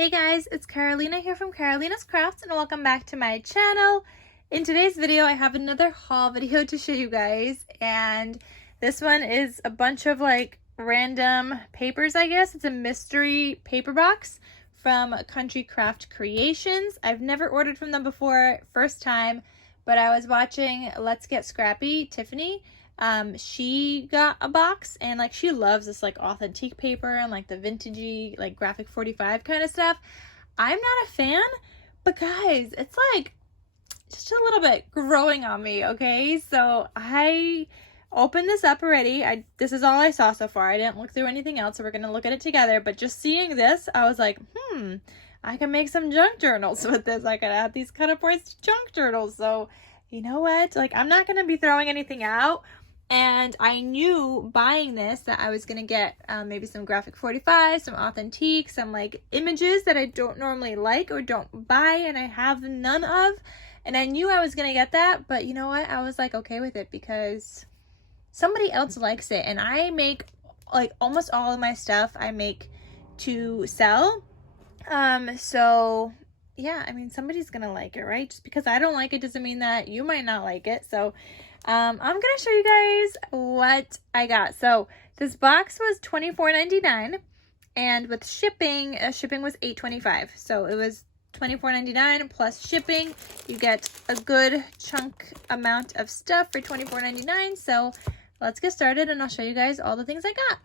Hey guys, it's Carolina here from KarolinasKrafts and welcome back to my channel. In today's video, I have another haul video to show you guys, and this one is a bunch of like random papers, I guess. It's a mystery paper box from Country Craft Creations. I've never ordered from them before, first time, but I was watching Let's Get Scrappy, Tiffany. She got a box and like she loves this like Authentique paper and like the vintagey like graphic 45 kind of stuff. I'm not a fan, but guys, it's like just a little bit growing on me, okay? So I opened this up already. This is all I saw so far. I didn't look through anything else, so we're gonna look at it together. But just seeing this, I was like, I can make some junk journals with this. I could add these cut-up boards to junk journals. So you know what? Like, I'm not gonna be throwing anything out. And I knew buying this that I was going to get maybe some graphic 45, some Authentique, some like images that I don't normally like or don't buy and I have none of. And I knew I was going to get that, but you know what? I was like okay with it because somebody else likes it. And I make like almost all of my stuff I make to sell. So yeah, I mean, somebody's going to like it, right? Just because I don't like it doesn't mean that you might not like it. So I'm gonna show you guys what I got. So this box was $24.99 and with shipping, shipping was $8.25. So it was $24.99 plus shipping. You get a good chunk amount of stuff for $24.99. So let's get started and I'll show you guys all the things I got.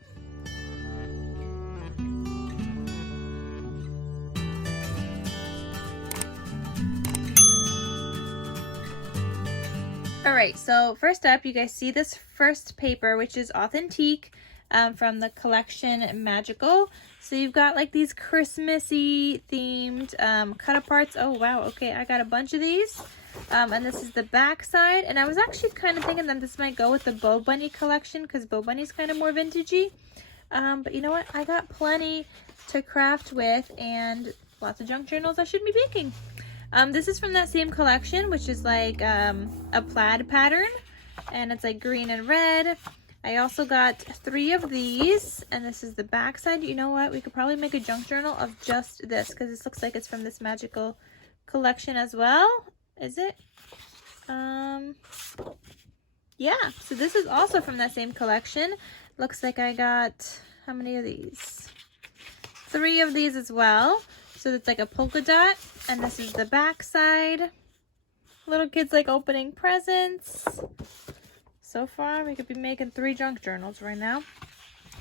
Alright, so first up, you guys see this first paper, which is Authentique from the collection Magical. So you've got like these Christmassy themed cut-aparts. Oh wow, okay, I got a bunch of these. And this is the back side. And I was actually kind of thinking that this might go with the Bo Bunny collection because Bo Bunny's kind of more vintagey. But you know what? I got plenty to craft with and lots of junk journals I should be making. This is from that same collection, which is like a plaid pattern, and it's like green and red. I also got 3 of these, and this is the back side. You know what? We could probably make a junk journal of just this, because this looks like it's from this Magical collection as well. Is it? Yeah, so this is also from that same collection. Looks like I got, how many of these? 3 of these as well. So it's like a polka dot, and this is the back side. Little kids like opening presents. So far, we could be making 3 junk journals right now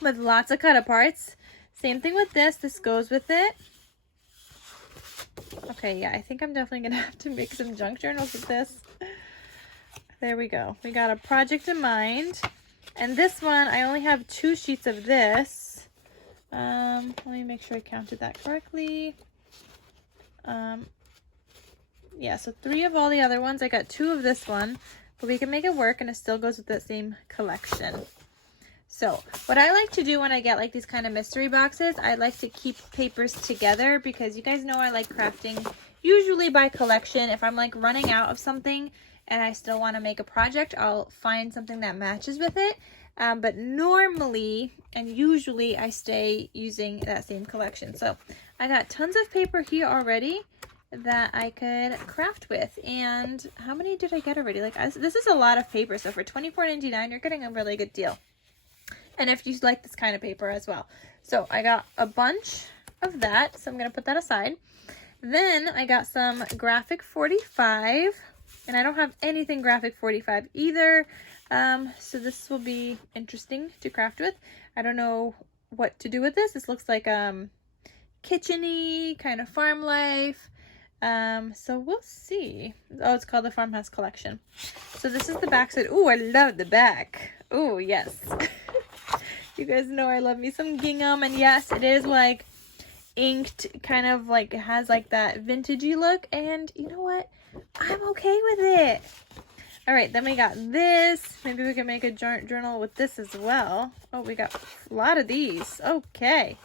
with lots of cut-aparts. Same thing with this. This goes with it. Okay, yeah, I think I'm definitely going to have to make some junk journals with this. There we go. We got a project in mind. And this one, I only have 2 sheets of this. Let me make sure I counted that correctly. Yeah, so 3 of all the other ones. I got 2 of this one, but we can make it work and it still goes with that same collection. So what I like to do when I get like these kind of mystery boxes, I like to keep papers together because you guys know I like crafting usually by collection. If I'm like running out of something and I still want to make a project, I'll find something that matches with it. But normally and usually I stay using that same collection. So I got tons of paper here already that I could craft with. And how many did I get already? Like, this is a lot of paper. So for $24.99, you're getting a really good deal. And if you like this kind of paper as well. So I got a bunch of that. So I'm going to put that aside. Then I got some graphic 45. And I don't have anything graphic 45 either. So this will be interesting to craft with. I don't know what to do with this. This looks like kitchen-y, kind of farm life. So we'll see. Oh, it's called the Farmhouse Collection. So this is the back side. Ooh, I love the back. Ooh, yes. You guys know I love me some gingham. And yes, it is like inked, kind of like, it has like that vintagey look. And you know what? I'm okay with it. All right, then we got this. Maybe we can make a journal with this as well. Oh, we got a lot of these. Okay.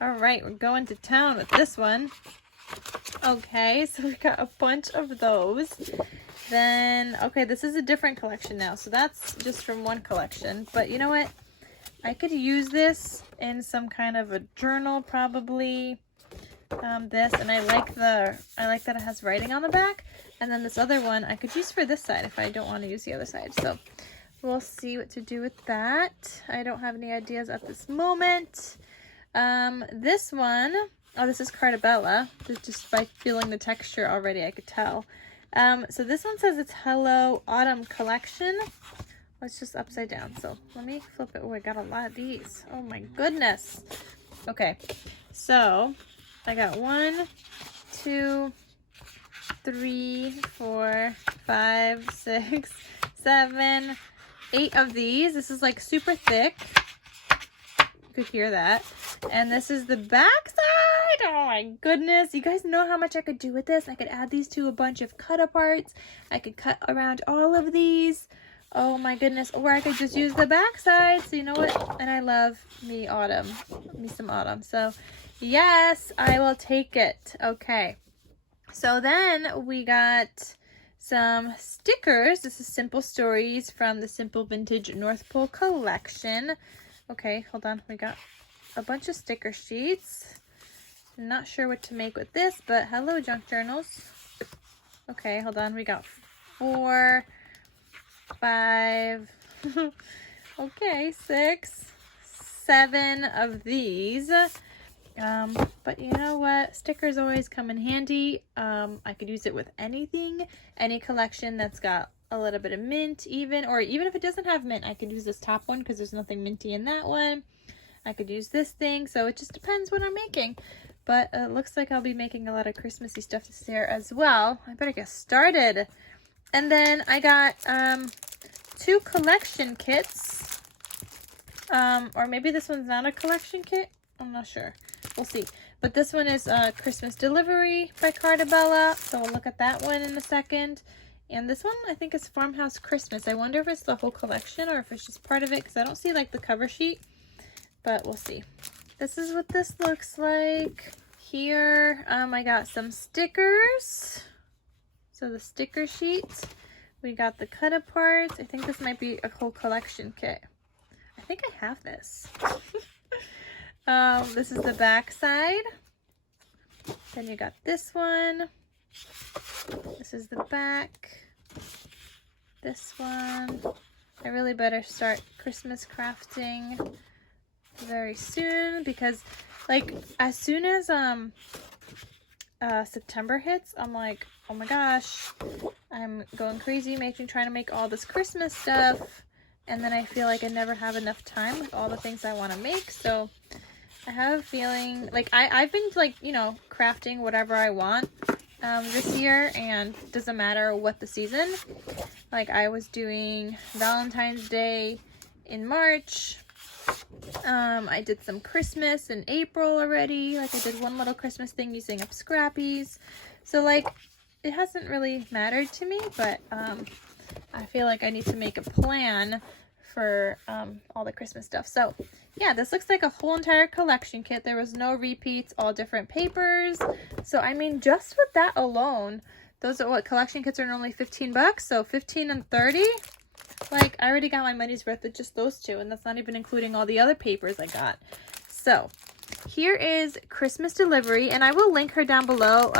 All right, we're going to town with this one. Okay, so we got a bunch of those. Then, okay, this is a different collection now. So that's just from one collection. But you know what? I could use this in some kind of a journal probably. this, and I like that it has writing on the back. And then this other one I could use for this side if I don't want to use the other side. So we'll see what to do with that. I don't have any ideas at this moment. This one, oh, this is Cartabella. Just by feeling the texture already, I could tell. So this one says it's Hello Autumn Collection. Oh, it's just upside down. So let me flip it. Oh, I got a lot of these. Oh my goodness. Okay, so I got 1, 2, 3, 4, 5, 6, 7, 8 of these. This is like super thick. You could hear that. And this is the back side. Oh my goodness. You guys know how much I could do with this. I could add these to a bunch of cut aparts. I could cut around all of these. Oh my goodness. Or I could just use the back side. So you know what? And I love me autumn. Me some autumn. So yes, I will take it. Okay. So then we got some stickers. This is Simple Stories from the Simple Vintage North Pole collection. Okay, hold on. We got a bunch of sticker sheets. I'm not sure what to make with this, but hello, junk journals. Okay, hold on. We got 4, 5, okay, 6, 7 of these. But you know what? Stickers always come in handy. I could use it with anything, any collection that's got a little bit of mint even, or even if it doesn't have mint, I could use this top one because there's nothing minty in that one. I could use this thing, so it just depends what I'm making. But it looks like I'll be making a lot of Christmassy stuff this year as well. I better get started. And then I got 2 collection kits. Or maybe this one's not a collection kit. I'm not sure. We'll see. But this one is Christmas Delivery by Cartabella. So we'll look at that one in a second. And this one, I think, is Farmhouse Christmas. I wonder if it's the whole collection or if it's just part of it, because I don't see, like, the cover sheet. But we'll see. This is what this looks like. Here, I got some stickers. So the sticker sheet. We got the cut apart. I think this might be a whole collection kit. I think I have this. This is the back side. Then you got this one. This is the back. This one. I really better start Christmas crafting very soon, because like as soon as September hits, I'm like, oh my gosh, I'm going crazy trying to make all this Christmas stuff, and then I feel like I never have enough time with all the things I want to make. So I have a feeling like I've been like, you know, crafting whatever I want this year, and it doesn't matter what the season. Like I was doing Valentine's Day in March. I did some Christmas in April already. Like I did one little Christmas thing using up scrappies. So like it hasn't really mattered to me, but I feel like I need to make a plan for all the Christmas stuff. So yeah, this looks like a whole entire collection kit. There was no repeats, all different papers. So I mean, just with that alone, those are what collection kits are normally 15 bucks. So 15 and 30. Like, I already got my money's worth with just those 2, and that's not even including all the other papers I got. So, here is Christmas Delivery, and I will link her down below,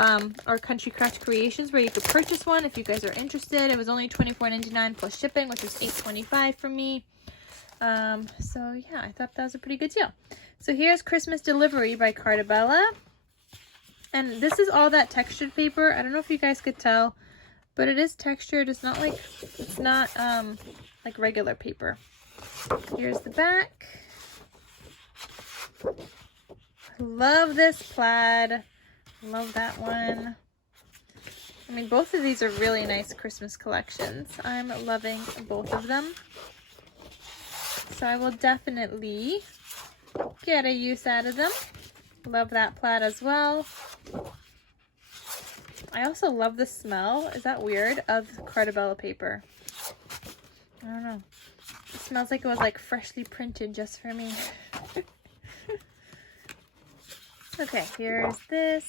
our Country Craft Creations, where you could purchase one if you guys are interested. It was only $24.99 plus shipping, which was $8.25 for me. So, yeah, I thought that was a pretty good deal. So, here's Christmas Delivery by Cartabella. And this is all that textured paper. I don't know if you guys could tell, but it is textured. It's not like, it's not like regular paper. Here's the back. Love this plaid. Love that one. I mean, both of these are really nice Christmas collections. I'm loving both of them. So I will definitely get a use out of them. Love that plaid as well. I also love the smell, is that weird, of Cartabella paper. I don't know. It smells like it was like freshly printed just for me. Okay, here's this.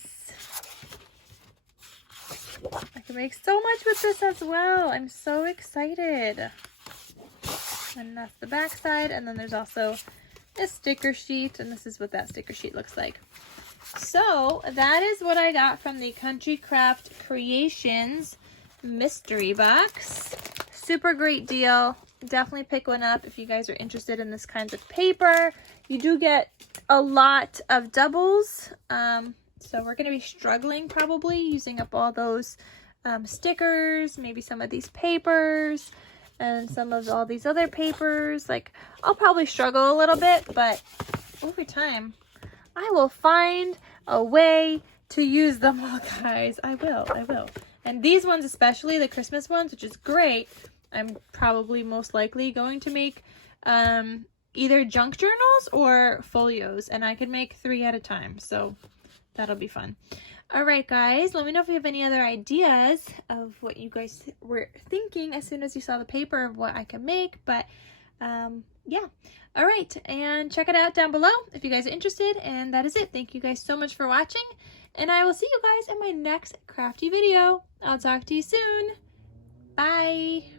I can make so much with this as well. I'm so excited. And that's the back side, and then there's also a sticker sheet, and this is what that sticker sheet looks like. So that is what I got from the Country Craft Creations mystery box. Super great deal. Definitely pick one up if you guys are interested in this kinds of paper. You do get a lot of doubles. So we're going to be struggling probably using up all those stickers, maybe some of these papers, and some of all these other papers. Like, I'll probably struggle a little bit, but over time, I will find a way to use them all, guys. I will. And these ones, especially the Christmas ones, which is great, I'm probably most likely going to make either junk journals or folios, and I can make 3 at a time, so that'll be fun. All right, guys, let me know if you have any other ideas of what you guys were thinking as soon as you saw the paper of what I can make. But yeah, all right, and check it out down below if you guys are interested. And that is it. Thank you guys so much for watching, and I will see you guys in my next crafty video. I'll talk to you soon. Bye.